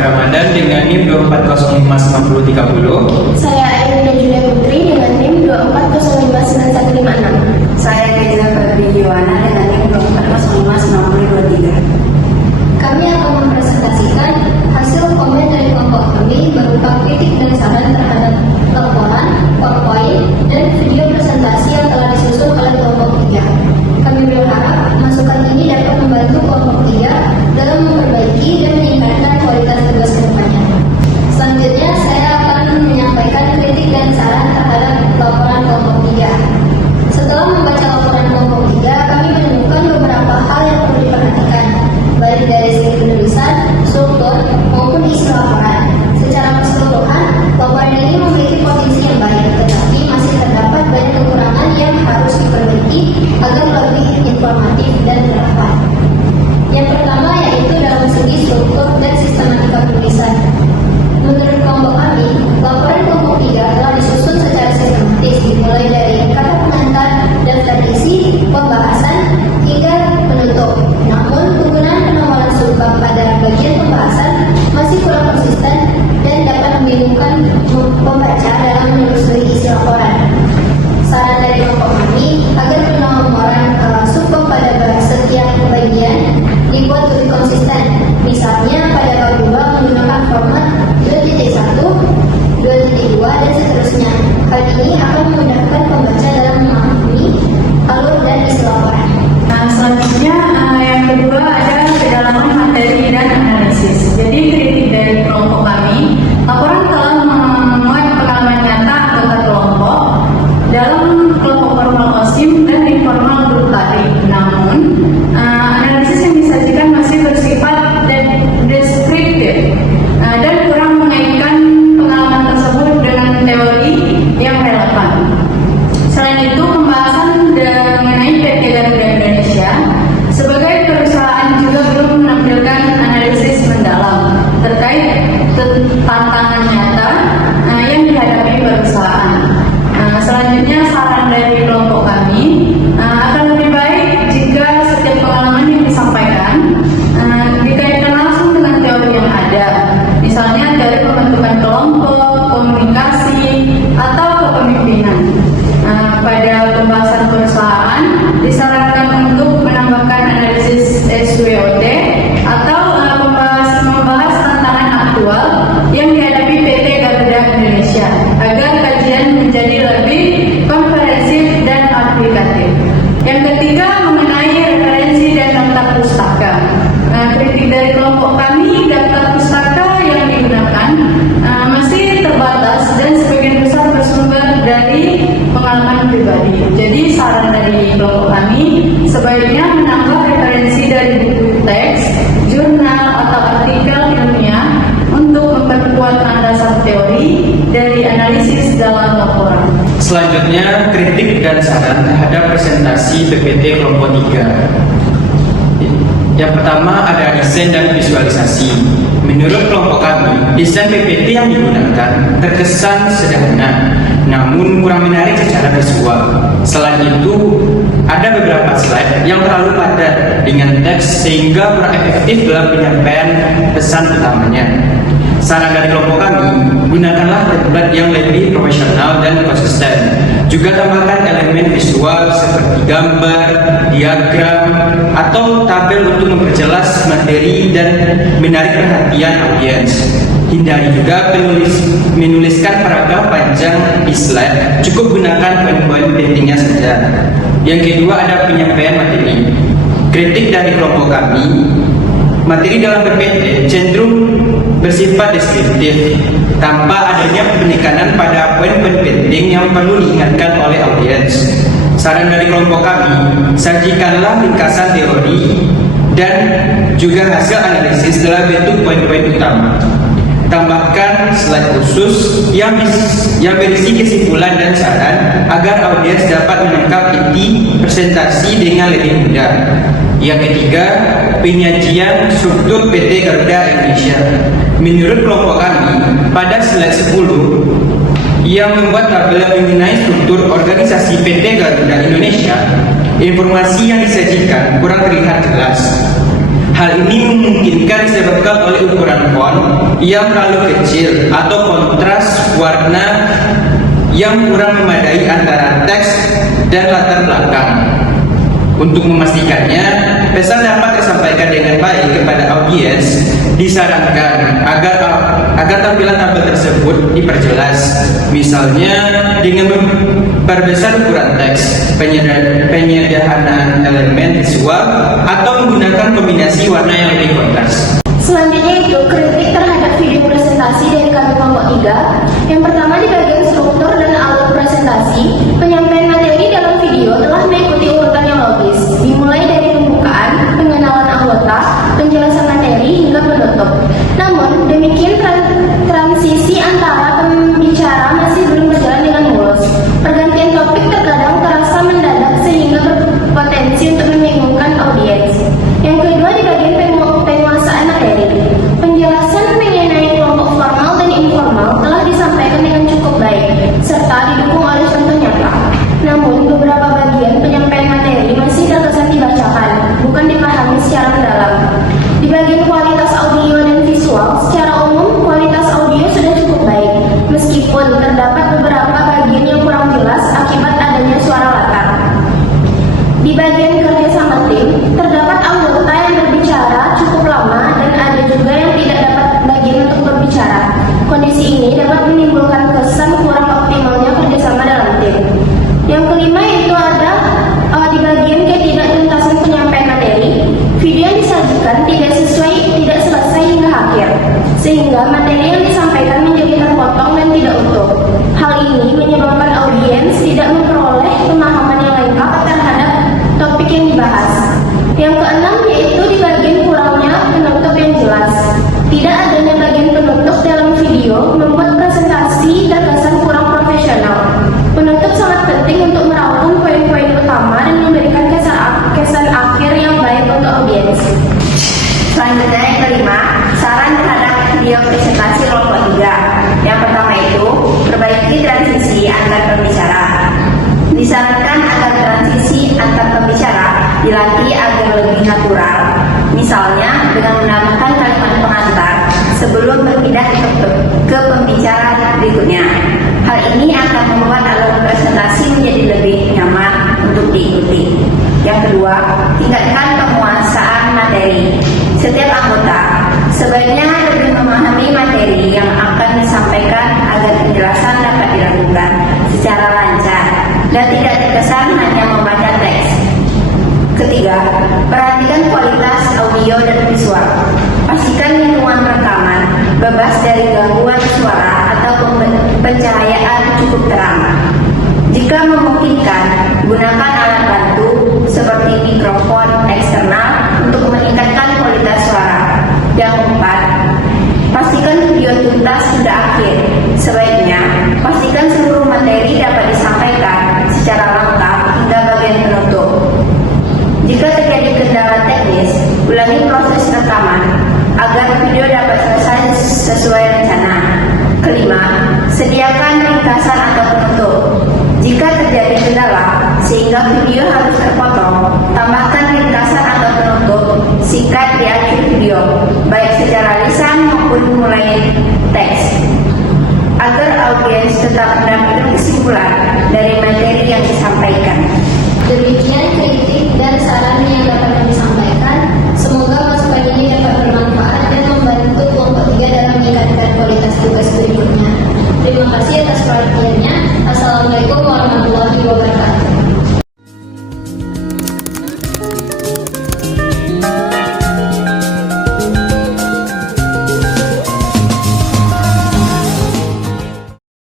Ramadan dengan NIM 2405930. Saya Ainda Julia Putri dengan NIM 240595156. Saya Keza Febri Yohana dengan NIM 2405923. Kami akan mempresentasikan hasil komen dari kelompok kami berupa kritik dan saran terhadap laporan, PowerPoint, dan video presentasi yang telah disusun oleh kelompok 3. Kami berharap masukan ini dapat membantu kelompok 3 dalam memperbaiki dan meningkatkan kualitas tugas kedepannya. Selanjutnya, saya akan menyampaikan kritik dan saran terhadap laporan kelompok 3. Setelah membaca laporan kelompok 3, kami menemukan beberapa hal yang perlu diperhatikan, baik dari segi penulisan, struktur, maupun isi laporan. Secara keseluruhan, laporan ini memiliki potensi yang baik, tetapi masih terdapat banyak kekurangan yang harus diperbaiki agar lebih informatif dan relevan. Yang pertama yaitu dalam segi struktur dan sistematika penulisan. Menurut kelompok kami, laporan kelompok 3 telah disusun secara sistematis, dimulai dari kata pengantar, daftar isi, pembahasan, hingga penutup. Namun, penggunaan penawalan subbab pada bagian pembahasan masih kurang konsisten dan dapat membingungkan pembaca dalam menelusuri isi laporan. Saran dari kelompok kami agar penawaran subbab pada setiap bagian dibuat lebih konsisten. Misalnya pada bab 2 menggunakan format 2.1, 2.2, dan seterusnya. Hal ini akan memudahkan pembaca dalam memahami alur dan isi laporan. Selanjutnya yang kedua ada kedalaman materi dan analisis. Jadi kritik dari kelompok kami, laporan telah memuat pengalaman nyata anggota kelompok dalam kelompok formal OSIM dan informal grup tadi. Namun analisis yang disajikan masih bersifat deskriptif dan kurang mengaitkan pengalaman tersebut dengan teori yang relevan. Selain itu, pembahasan mengenai PT Garuda Indonesia sebagai perusahaan juga belum menampilkan analisis mendalam terkait tantangan nyata yang dihadapi perusahaan. Selanjutnya, saran dari kelompok kami akan lebih baik jika setiap pengalaman yang disampaikan dikaitkan langsung dengan teori yang ada, misalnya dari pembentukan kelompok, komunikasi, atau kepemimpinan. Pada pembahasan perusahaan disarankan untuk menambahkan analisis SWOT atau membahas tantangan aktual yang dihadapi PT Garuda Indonesia agar kajian menjadi lebih komprehensif dan aplikatif. Yang ketiga, mengenai referensi dan daftar pustaka. Kritik dari kelompok kami, daftar pustaka yang digunakan masih terbatas dan sebagian besar bersumber dari pengalaman pribadi. Jadi saran dari kelompok kami sebaiknya menambah referensi dari buku teks, jurnal, atau artikel ilmiah untuk memperkuat landasan teori dari analisis dalam laporan. Selanjutnya, kritik dan saran terhadap presentasi PPT kelompok 3. Yang pertama ada desain dan visualisasi. Menurut kelompok kami, desain PPT yang digunakan terkesan sederhana, namun kurang menarik secara visual. Selain itu, ada beberapa slide yang terlalu padat dengan teks sehingga kurang efektif dalam penyampaian pesan utamanya. Saran dari kelompok kami, gunakanlah template yang lebih profesional dan konsisten. Juga tambahkan elemen visual seperti gambar, diagram, atau tabel untuk memperjelas materi dan menarik perhatian audiens. Hindari juga menuliskan paragraf panjang di slide, cukup gunakan poin-poin pentingnya saja. Yang kedua ada penyampaian materi. Kritik dari kelompok kami, materi dalam PPT cenderung bersifat deskriptif tanpa adanya penekanan pada poin-poin penting yang perlu diingatkan oleh audiens. Saran dari kelompok kami, sajikanlah ringkasan teori dan juga hasil analisis dalam bentuk poin-poin utama. Tambahkan slide khusus yang berisi kesimpulan dan saran agar audiens dapat menangkap inti presentasi dengan lebih mudah. Yang ketiga, penyajian struktur PT Garuda Indonesia. Menurut kelompok kami, pada slide 10 yang membuat tabel mengenai struktur organisasi PT Garuda Indonesia, informasi yang disajikan kurang terlihat jelas. Hal ini memungkinkan disebabkan oleh ukuran font yang terlalu kecil atau kontras warna yang kurang memadai antara teks dan latar belakang. Untuk memastikannya, pesan dapat tersampaikan dengan baik kepada audiens. Disarankan agar tampilan tabel tersebut diperjelas, misalnya dengan memperbesar ukuran teks, penyederhanaan elemen visual, atau menggunakan kombinasi warna yang lebih kontras. Selanjutnya itu kritik terhadap video presentasi dari kami kelompok 3. Yang pertama, di bagian struktur dan alur presentasi, penyampaian materi dalam video telah mengikuti urutan yang logis, dimulai dari pembukaan, pengenalan anggota, penjelasan materi hingga penutup. Namun demikian, transisi antara pembicara masih belum berjalan dengan mulus. Pergantian topik terkadang terasa mendadak sehingga berpotensi untuk membingungkan audiens. Yang kedua, di bagian penguasaan materi, penjelasan mengenai kelompok formal dan informal telah disampaikan dengan cukup baik serta didukung oleh contoh nyata. Namun beberapa bagian penyampaian materi masih terkesan dibacakan, bukan dipahami secara mendalam. Di bagian kualitas audio dan visual, secara umum kualitas audio sudah cukup baik, meskipun terdapat beberapa bagian yang kurang jelas akibat adanya suara latar. Di bagian kerjasama tim, terdapat anggota yang berbicara cukup lama dan ada juga yang tidak dapat bagian untuk berbicara. Kondisi ini dapat menimbulkan kesan kurang optimalnya kerjasama dalam tim. Yang kelima itu ada di bagian ketidaktuntasan penyampaian materi. Video yang disajikan tidak selesai hingga akhir, sehingga materi yang disampaikan menjadi terpotong dan tidak utuh. Hal ini menyebabkan audiens tidak memperoleh pemahaman yang lengkap terhadap topik yang dibahas. Yang keenam yaitu di bagian kurangnya penutup yang jelas. Tidak adanya bagian penutup dalam video membuat presentasi terkesan kurang profesional. Penutup sangat penting untuk merangkum poin-poin utama dan memberikan kesan akhir yang baik untuk audiens. Selanjutnya yang kelima, saran terhadap video presentasi kelompok 3. Yang pertama itu, perbaiki transisi antar pembicara. Disarankan agar transisi antar pembicara dilatih agar lebih natural, misalnya dengan menambahkan kalimat pengantar sebelum berpindah ke pembicara berikutnya. Hal ini akan membuat alur presentasi menjadi lebih nyaman untuk diikuti. Yang kedua, tingkatkan penguasaan materi. Setiap anggota sebaiknya lebih memahami materi yang akan disampaikan agar penjelasan dapat dilakukan secara lancar dan tidak terkesan hanya membaca teks. Ketiga, perhatikan kualitas audio dan visual. Pastikan lingkungan rekaman bebas dari gangguan suara atau pencahayaan cukup terang. Jika memungkinkan, gunakan alat bantu seperti mikrofon eksternal untuk meningkatkan kualitas suara. Yang keempat, pastikan video tuntas sudah akhir. Sebaiknya, pastikan seluruh materi dapat disampaikan secara lengkap hingga bagian penutup. Jika terjadi kendala teknis, ulangi proses rekaman agar video dapat selesai sesuai rencana. Kelima, sediakan ringkasan atau penutup. Jika terjadi kendala sehingga video harus terpotong, tambahkan ringkasan atau penutup singkat di akhir video, baik secara lisan maupun mulai teks, agar audiens tetap mendapatkan kesimpulan dari materi yang disampaikan. Demikian kritik dan saran yang dapat kami sampaikan. Semoga masukan ini dapat bermanfaat dan membantu kelompok 3 dalam meningkatkan kualitas tugas berikutnya. Terima kasih atas perhatiannya. Assalamualaikum warahmatullahi wabarakatuh.